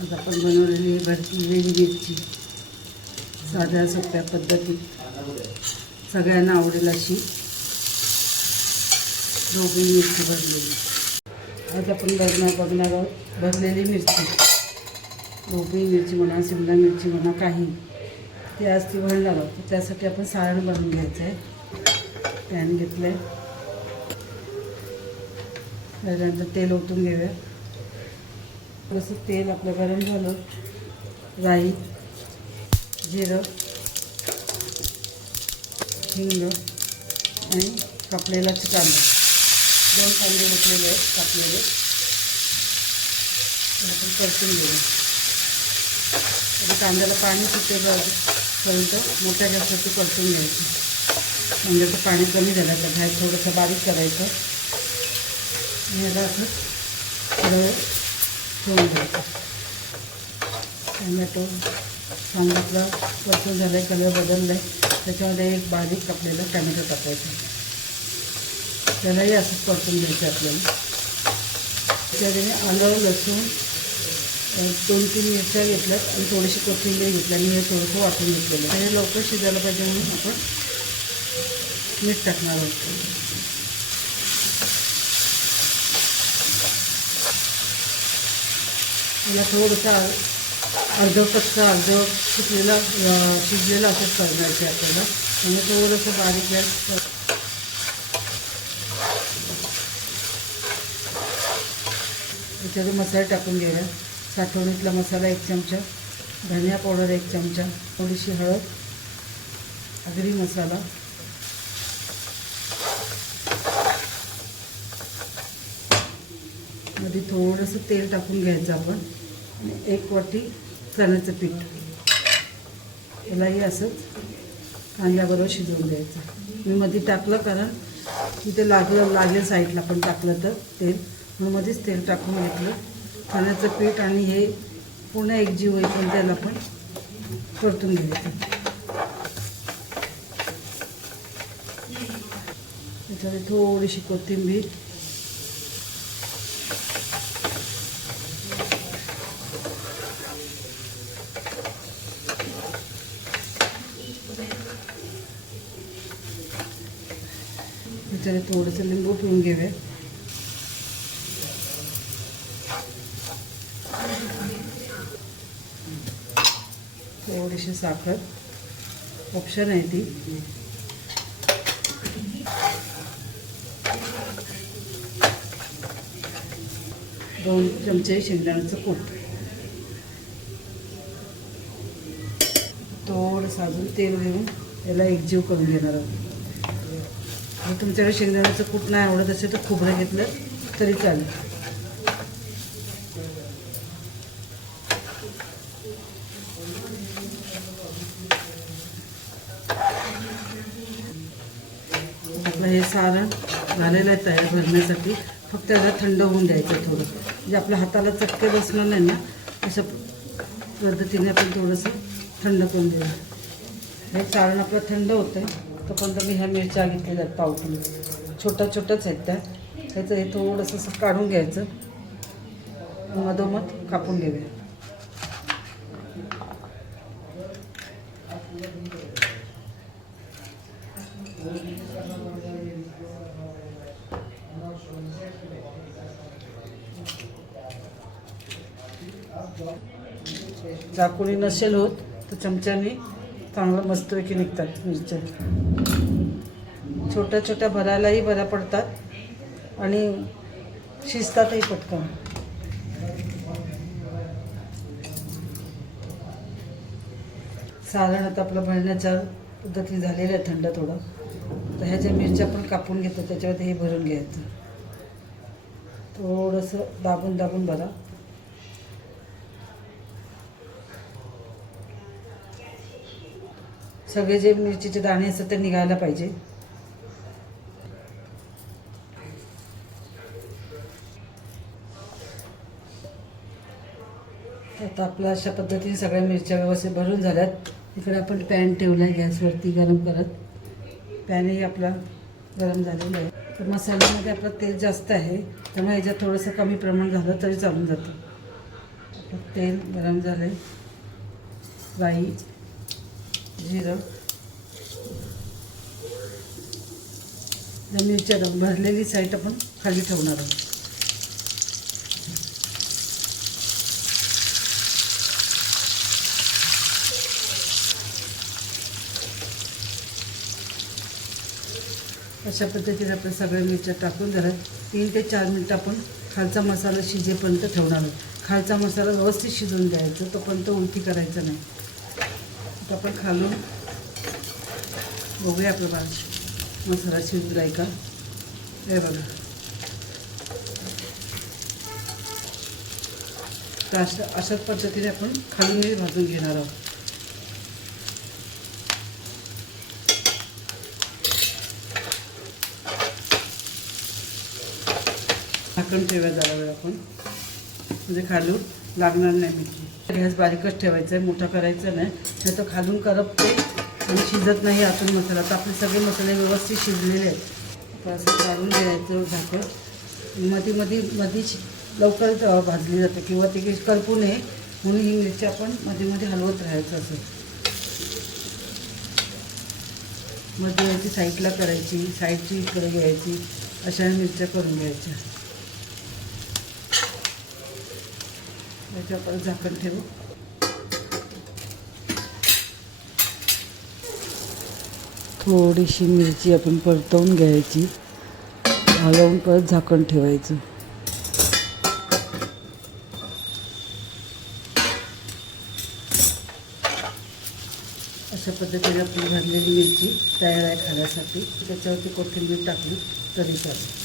आज आपण बनवलेली भरलेली मिरची साध्या सोप्या पद्धतीत सगळ्यांना आवडेल अशी ढोबळी मिरची भरलेली. आज आपण बघणार आहोत भरलेली मिरची, ढोबळी मिरची म्हणा, शिमला मिरची म्हणा, काही ते आज ती भरणार आहोत. त्यासाठी आपण सारण बनवून घ्यायचं आहे. पॅन घेतलं आहे, त्यानंतर तेल ओतून घेऊया. जसं तेल आपलं गरम झालं, राई, जिरं, हिंग आणि कापलेला कांदा, 2 कांदे घेतलेले आहेत कापलेले, आपण परतून घेऊ. कांद्याला पाणी सुटेपर्यंत मोठ्या गॅसवरती परतून घ्यायचं. म्हणजे ते पाणी कमी झालं तर बाहेर थोडंसं बारीक करायचं. याला असं थोडं वेळ ठेवून घ्यायचं. टोमॅटो छान आपला परतून झालं आहे, कलर बदलला आहे. त्याच्यामध्ये एक बारीक कापलेला टोमॅटो टाकायचं. त्यालाही असंच परतून घ्यायचं आपल्याला. त्याच्याने आलं, लसूण, 2-3 मिरच्या घेतल्यात आणि थोडीशी कोथिंबीर घेतली आणि हे थोडंसं वाटून घेतलेलं आहे. हे लवकर शिजायला पाहिजे म्हणून आपण मीठ टाकणार आहोत. मला थोडंसं अर्ध कच्चा अर्ध शिजलेला असंच करायचं आहे आपल्याला. म्हणजे थोडंसं बारीक गॅस. त्याच्यात मसाले टाकून घेऊया. साठवणीतला मसाला 1 चमचा, धनिया पावडर 1 चमचा, थोडीशी हळद, आगरी मसाला, मध्ये थोडंसं तेल टाकून घ्यायचं आपण आणि 1 वाटी चण्याचं पीठ. यालाही असंच कांद्याबरोबर शिजवून द्यायचं. मी मध्ये टाकलं कारण तिथे लागेल साईडला पण टाकलं तर तेल, म्हणून मध्येच तेल टाकून घेतलं. चण्याचं पीठ आणि हे पुन्हा एकजीव होईपर्यंत त्याला पण परतून घ्यायचं. त्याच्यामध्ये थोडीशी कोथिंबीर, त्याच्याने थोडंसं लिंबू पिळून घेऊया. थोडीशी साखर ऑप्शन आहे ती. दोन चमचे शेंगदाण्याचं कूट, थोडंसं अजून तेल घेऊन याला एकजीव करून घेणार आहोत. जर तुमच्याकडे शेंगदाण्याचं कूट नाही आवडत असेल तर खोबरं घेतलं तरी चालेल. आपलं हे सारण झालेलं आहे तयार भरण्यासाठी. फक्त याला थंड होऊन द्यायचं थोडं, म्हणजे आपल्या हाताला चटके बसणार नाही ना, अशा पद्धतीने आपण थोडंसं थंड करून देऊ. हे सारण आपलं थंड होतं आहे तोपर्यंत मी ह्या मिरच्या घेतलेल्या आहेत 1/2 किलो. छोट्याच आहेत त्या. त्याचं हे थोडंसं असं काढून घ्यायचं, मधोमध कापून घेऊया. चाकूनी नसेल होत तर चमच्याने चांगलं मस्तपैकी निघतात मिरच्या. छोट्या भरायलाही बऱ्या पडतात आणि शिजतातही पटकन. सारण आता आपलं भरण्याच्या पद्धती झालेलं आहे थंड थोडं. तर ह्या ज्या मिरच्या पण कापून घेतो त्याच्यामध्ये हे भरून घ्यायचं. थोडंसं दाबून भरा. सगळे जे मिरचीचे दाणे असतात ते निघायला पाहिजे. आता आपल्या अशा पद्धतीने सगळ्या मिरच्या व्यवस्थित भरून झाल्यात. इकडे आपण पॅन ठेवला आहे गॅसवरती गरम करत. पॅनही आपला गरम झालेला आहे. तर मसाल्यामध्ये आपलं तेल जास्त आहे त्यामुळे ह्याच्यात थोडंसं कमी प्रमाण झालं तरी चालून जातं. तेल गरम झाले, राई, जिरं, मिरच्या भरलेली साईड आपण खाली ठेवणार आहोत. अशा पद्धतीने आपण सगळ्या मिरच्या टाकून जरा 3 ते 4 मिनटं आपण खालचा मसाला शिजेपर्यंत ठेवणार आहोत. खालचा मसाला व्यवस्थित शिजवून द्यायचा, तोपर्यंत उलटी करायचं नाही. आता आपण खालून बघूया आपला मसाला शिजला आहे का. हे बघा, तर अशाच पद्धतीने आपण खालूनही भाजून घेणार आहोत. झाकण ठेवा जरा वेळ आपण, म्हणजे खालून लागणार नाही मिरची. गॅस बारीकच ठेवायचा आहे, मोठा करायचा नाही, नाही तर खालून करपते आणि शिजत नाही आतून मसाला. तर आपले सगळे मसाले व्यवस्थित शिजलेले आहेत. तर असं काढून घ्यायचं झाकण. मधीच लवकर भाजली जाते किंवा ती करपू नये म्हणून ही मिरची आपण मध्ये हलवत राहायचं. असं मध्ये याची साईडला करायची, साईडची इकडे घ्यायची, अशा मिरच्या करून घ्यायच्या. याच्यावर परत झाकण ठेवू. थोडीशी मिरची आपण परतवून घ्यायची, हलवून परत झाकण ठेवायचं. अशा पद्धतीने आपली भरलेली मिरची तयार आहे खाण्यासाठी. त्याच्यावरती कोथिंबीर टाकली तरी चालेल.